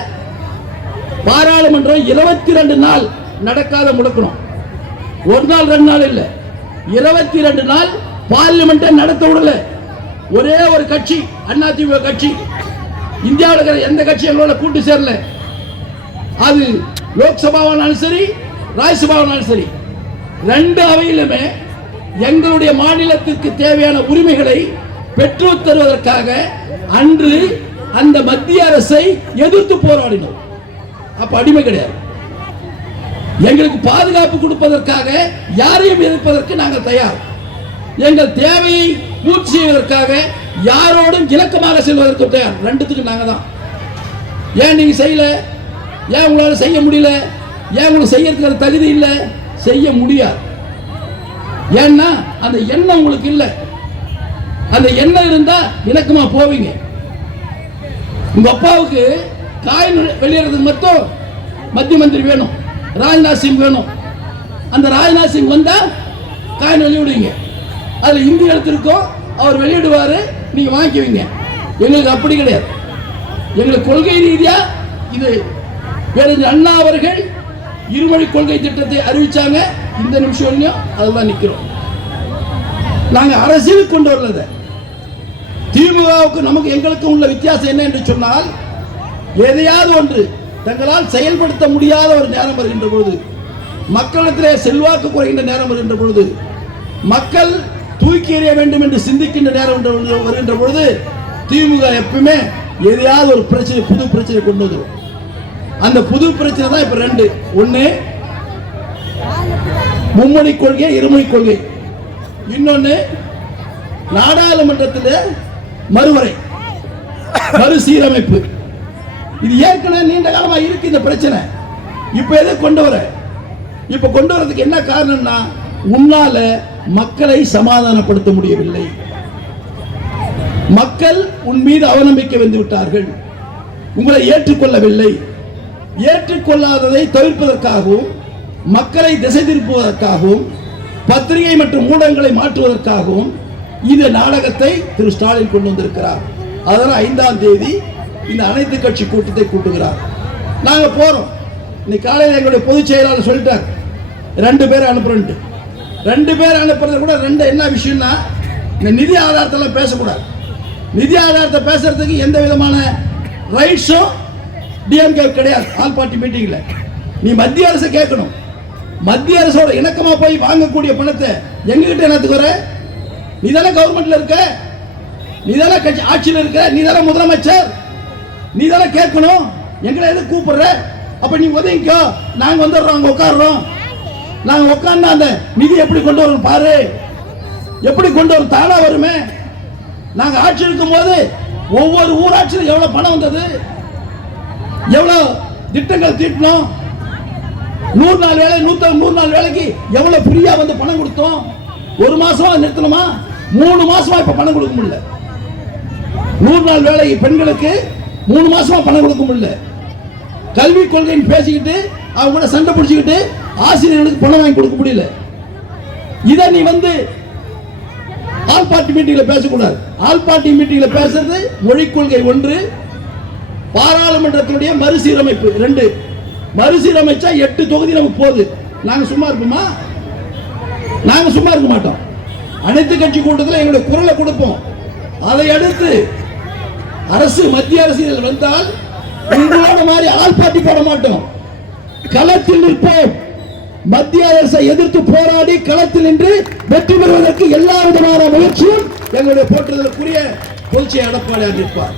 பாராளுமன்றம் 22 நாள் நடக்காத முடக்கணும். 1 நாள் 2 நாள் இல்ல, 22 நாள் பார்லிமெண்ட் நடத்த விடல. ஒரே ஒரு கட்சி, அதிமுக கட்சி, இந்தியாவில் இருக்கிற எந்த கட்சி எங்களோட கூட்டு சேரல. அது லோக்சபாவானாலும் சரி, ராஜ்யசபாவானாலும் சரி, 2 அவையிலுமே எங்களுடைய மாநிலத்திற்கு தேவையான உரிமைகளை பெற்றுத் தருவதற்காக அன்று அந்த மத்திய அரசை எதிர்த்து போராடினோம். அப்ப அடிமை கிடையாது. எங்களுக்கு பாதுகாப்பு கொடுப்பதற்காக யாரையும் எதிர்ப்பதற்கு நாங்கள் தயார். எங்கள் தேவையை பூர்த்தி செய்வதற்காக யாரோடும் இலக்கமாக செல்வதற்கு தயார். 2த்துக்கு நாங்க தான். ஏன் நீங்க செய்யல? ஏன் உங்களால செய்ய முடியல? ஏன் உங்களுக்கு செய்யறதுக்கு தகுதி இல்லை? செய்ய முடியாது. ஏன்னா அந்த எண்ணம் உங்களுக்கு இல்லை. அந்த எண்ணம் இருந்தா இலக்கமா போவீங்க. உங்க அப்பாவுக்கு காயின் வெளியேறதுக்கு மட்டும் மத்திய மந்திரி வேணும், ராஜ்நாத் சிங் வேணும். அந்த ராஜ்நாத் சிங் வந்தா காயின் வெளியிடுவீங்க. அதுல இந்தி எழுத்திருக்கோம், அவர் வெளியிடுவாரு, நீங்க வாங்கிக்குவீங்க. எங்களுக்கு அப்படி கிடையாது. எங்களுக்கு கொள்கை ரீதியா இது பேரறிஞர் அண்ணா அவர்கள் இருமொழி கொள்கை திட்டத்தை அறிவிச்சாங்க. இந்த நிமிஷம் அதுதான் நிக்கிறோம். நாங்க அரசியல் கொண்டு வரல. திமுகவுக்கு நமக்கு எங்களுக்கு உள்ள வித்தியாசம் என்ன என்று சொன்னால், எதையாவது ஒன்று தங்களால் செயல்படுத்த முடியாத ஒரு நேரம் வருகின்ற பொழுது, மக்களிடத்திலே செல்வாக்கு குறைகின்ற நேரம் வருகின்ற பொழுது, மக்கள் தூக்கி எறிய வேண்டும் என்று சிந்திக்கின்ற நேரம் வருகின்ற பொழுது, திமுக எப்பவுமே எதையாவது ஒரு பிரச்சனை, புது பிரச்சனை கொண்டு வந்துடும். அந்த புது பிரச்சனை தான் இப்ப 2. ஒன்னு மும்மொழி கொள்கை, இருமொழி கொள்கை. இன்னொன்னு நாடாளுமன்றத்தில் மறுவரை, மறுசீரமைப்பு. இது ஏற்கனவே நீண்ட காலமா இருக்கு இந்த பிரச்சனை. இப்ப எதை கொண்டு வர? இப்ப கொண்டு வரதுக்கு என்ன காரணம்னா, உன்னால மக்களை சமாதானப்படுத்த முடியவில்லை. மக்கள் உன் மீது அவநம்பிக்கை வந்து விட்டார்கள், உங்களை ஏற்றுக்கொள்ளவில்லை. ஏற்றுக்கொள்ளாததை தவிர்ப்பதற்காகவும், மக்களை திசை திருப்புவதற்காகவும், பத்திரிகை மற்றும் ஊடகங்களை மாற்றுவதற்காகவும் இந்த நாடகத்தை திரு ஸ்டாலின் கொண்டு வந்திருக்கிறார். அதனால் 5ஆம் தேதி இந்த அனைத்து கட்சி கூட்டத்தை கூட்டுகிறார். நாங்க போறோம். இன்னைக்கு காலையில் எங்களுடைய பொதுச் செயலாளர் சொல்லிட்டார் 2 பேர் அனுப்புறேன்ட்டு. 2 பேர் அனுப்புறது கூட என்ன விஷயம்னா, இந்த நிதி ஆதாரத்தெல்லாம் பேசக்கூடாது. நிதி ஆதாரத்தை பேசுறதுக்கு எந்த விதமான ரைட்ஸும் டிஎம்கே கிடையாது. ஆல் பார்ட்டி மீட்டிங்ல நீ மத்திய அரசை கேட்கணும். மத்திய அரசோட இணக்கமா போய் வாங்கக்கூடிய பணத்தை எங்ககிட்ட என்னத்துக்கு வர? நீ தானே கவர்மெண்ட்ல இருக்க, நீ தானே கட்சி ஆட்சியில் இருக்க, நீ தானே முதலமைச்சர், நீ தானே கேட்கணும். எங்களை எதுக்கு கூப்பிடுற? அப்ப நீ உதவிக்கோ, நாங்க வந்துடுறோம், அங்க உட்காடுறோம். நாங்க உட்கார்ந்து அந்த நிதி எப்படி கொண்டு வரும் பாரு, எப்படி கொண்டு வரும், தானா வருமே. நாங்க ஆட்சி இருக்கும் போது ஒவ்வொரு ஊராட்சியிலும் எவ்வளவு பணம் வந்தது, எவ்வளவு திட்டங்கள் தீட்டணும், 100 நாள் வேலை 100 நாள் வேலைக்கு எவ்வளவு ஃப்ரீயா வந்து பணம் கொடுத்தோம். 1 மாசமா நிறுத்தணுமா? 3 மாசமா இப்ப பணம் கொடுக்க முடியல. 100 நாள் வேலை பெண்களுக்கு 3 மாசமா பணம் கொடுக்க முடியல. கல்வி கொள்கைன்னு பேசிக்கிட்டு அவங்க கூட சண்டை பிடிச்சிக்கிட்டு ஆசிரியர்களுக்கு பணம் வாங்கி கொடுக்க முடியல. இதை நீ வந்து ஆல் பார்ட்டி மீட்டிங்ல பேசக்கூடாது. ஆல் பார்ட்டி மீட்டிங்ல பேசுறது மொழிக் கொள்கை 1, பாராளுமன்றத்தினுடைய மறுசீரமைப்பு 2. மறுசீரமைச்சா 8 தொகுதி நமக்கு போகுது. நாங்க சும்மா இருப்போமா? நாங்க சும்மா இருக்க மாட்டோம். அனைத்து கட்சி கூட்டத்தில் எங்களுடைய குரலை கொடுப்போம். அதை அடுத்து அரசு மத்திய அரசியல் வந்தால் உங்களோட மாதிரி ஆல் பார்ட்டி போட மாட்டோம். களத்தில் நிற்போம். மத்திய அரசை எதிர்த்து போராடி களத்தில் நின்று வெற்றி பெறுவதற்கு எல்லா விதமான முயற்சியும் எங்களுடைய போற்றுதலுக்குரிய பொதுச்செயலாளர் எடப்பாடியார் நிற்பார்.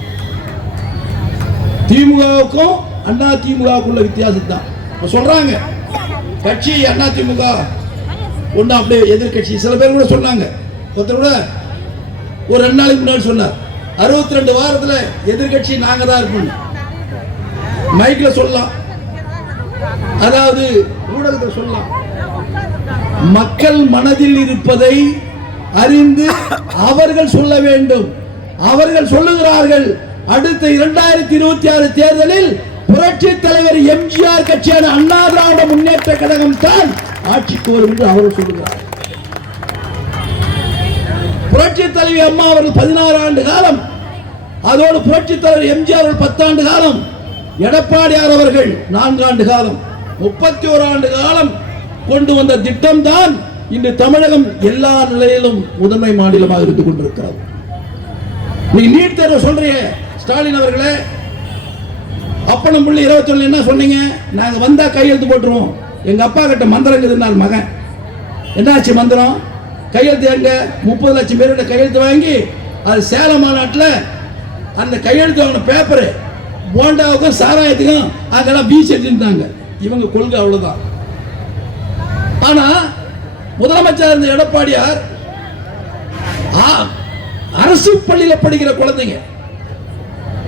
திமுகவுக்கும் அண்ணா திமுகவுக்குள்ள வித்தியாசம் தான் சொல்றாங்க. கட்சி அண்ணா திமுக ஒண்ணு, அப்படியே எதிர்கட்சி. சில பேர் கூட சொன்னாங்க. ஒருத்தர் கூட ஒரு 2 நாளைக்கு முன்னாடி சொன்னார், 62 வாரத்துல எதிர்கட்சி நாங்க தான் இருப்போம். மைக்ல சொல்லலாம், அதாவது ஊடகத்தில் சொல்லலாம். மக்கள் மனதில் இருப்பதை அறிந்து அவர்கள் சொல்ல வேண்டும். அவர்கள் சொல்லுகிறார்கள், அடுத்த 2026 தேர்தலில் புரட்சி தலைவர் எம்ஜிஆர் கட்சியான அண்ணா திராவிட முன்னேற்ற கழகம் தான் ஆட்சிக்கு வரும் என்று அவர்கள் சொல்லுகிறார். புரட்சி தலைவி அம்மா அவர்கள் 16 ஆண்டு காலம், அதோடு புரட்சி தலைவர் எம்ஜிஆர் அவர்கள் 10 ஆண்டு காலம், எடப்பாடியார் அவர்கள் 4 ஆண்டு காலம், 31 ஆண்டு காலம் கொண்டு வந்த திட்டம் தான் இன்று தமிழகம் எல்லா நிலையிலும் முதன்மை மாநிலமாக இருந்து கொண்டிருக்கிறது. நீ நீட் தேர்வு சொல்றீங்க ஸ்டாலின் அவர்களே, அப்பனம் புள்ளி 21 என்ன சொன்னீங்க? நாங்க வந்தா கையெழுத்து போட்டுருவோம். எங்க அப்பா கிட்ட மந்திரம் இருந்தால் மகன் என்னாச்சு மந்திரம்? கையெழுத்து எங்க? 30 லட்சம் பேரோட கையெழுத்து வாங்கி அது சேலம் மாநாட்டில் அந்த கையெழுத்து வாங்கின பேப்பரு போண்டாவுக்கும் சாராயத்துக்கும் அங்கெல்லாம் பீச் எடுத்துட்டாங்க. இவங்க கொள்கை அவ்வளவுதான். ஆனா முதலமைச்சர் இருந்த எடப்பாடியார் அரசு பள்ளியில படிக்கிற குழந்தைங்க,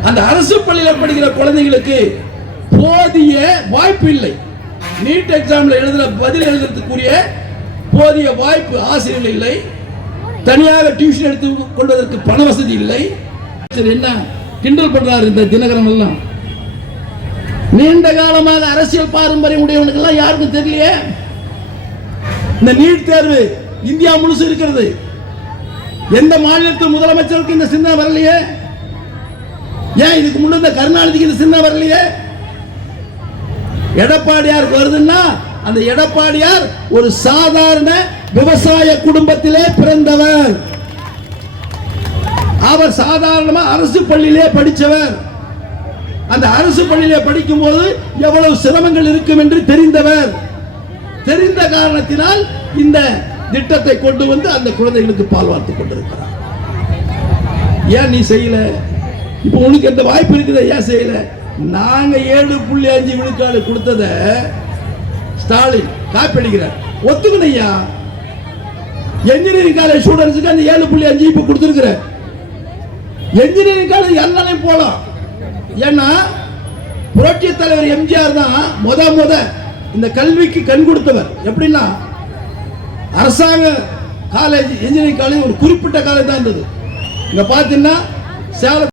அந்த அரசு பள்ளியில படிக்கிற குழந்தைங்களுக்கு போதிய வாய்ப்பு இல்லை. நீட் எக்ஸாம்ல பதில் எழுதுறதுக்குரிய போதிய வாய்ப்பு ஆசிரியர்கள் இல்லை. தனியாக டியூஷன் எடுத்து கொள்வதற்கு பண வசதி இல்லை. என்ன கிண்டல் பண்றாரு இந்த தினகரன் எல்லாம். நீண்ட காலமாக அரசியல் பாரம்பரியம் உடையவனுக்கு எல்லாம் யாருக்கும் தெரியலையே. இந்த நீட் தேர்வு இந்தியா முழுசு இருக்கிறது. எந்த மாநிலத்து முதலமைச்சருக்கு இந்த சின்ன வரலையே? ஏன் இதுக்கு முன்ன கருணாநிதிக்கு இந்த சின்ன வரலையே? எடப்பாடியாருக்கு வருதுன்னா அந்த எடப்பாடியார் ஒரு சாதாரண விவசாய குடும்பத்திலே பிறந்தவர். அவர் சாதாரணமா அரசு பள்ளியிலே படித்தவர். அந்த அரசு பள்ளியிலே படிக்கும் போது எவ்வளவு சிரமங்கள் இருக்கும் என்று தெரிந்தவர். தெரிந்த காரணத்தினால் இந்த திட்டத்தை கொண்டு வந்து அந்த குழந்தைகளுக்கு பால் வார்த்து கொண்டிருக்கிறார். ஏன் நீ செய்யல? இப்ப உனக்கு எந்த வாய்ப்பு இருக்குது, ஏன் செய்யல? நாங்க 7.5 விழுக்காடு கொடுத்தத ஸ்டாலின் காப்பி அடிக்கிறார். ஒத்துக்கணையா? என்ஜினியரிங் காலேஜ் ஸ்டூடெண்ட்ஸுக்கு அந்த 7.5 இப்ப கொடுத்திருக்கிற. என்ஜினியரிங் காலேஜ் எல்லாரும் போலாம். ஏன்னா புரட்சி தலைவர் எம்ஜிஆர் தான் முத இந்த கல்விக்கு கண் கொடுத்தவர். எப்படின்னா அரசாங்க காலேஜ், என்ஜினியரிங் காலேஜ் ஒரு குறிப்பிட்ட காலேஜ் தான் இருந்தது. இங்க பாத்தீங்கன்னா சேலம்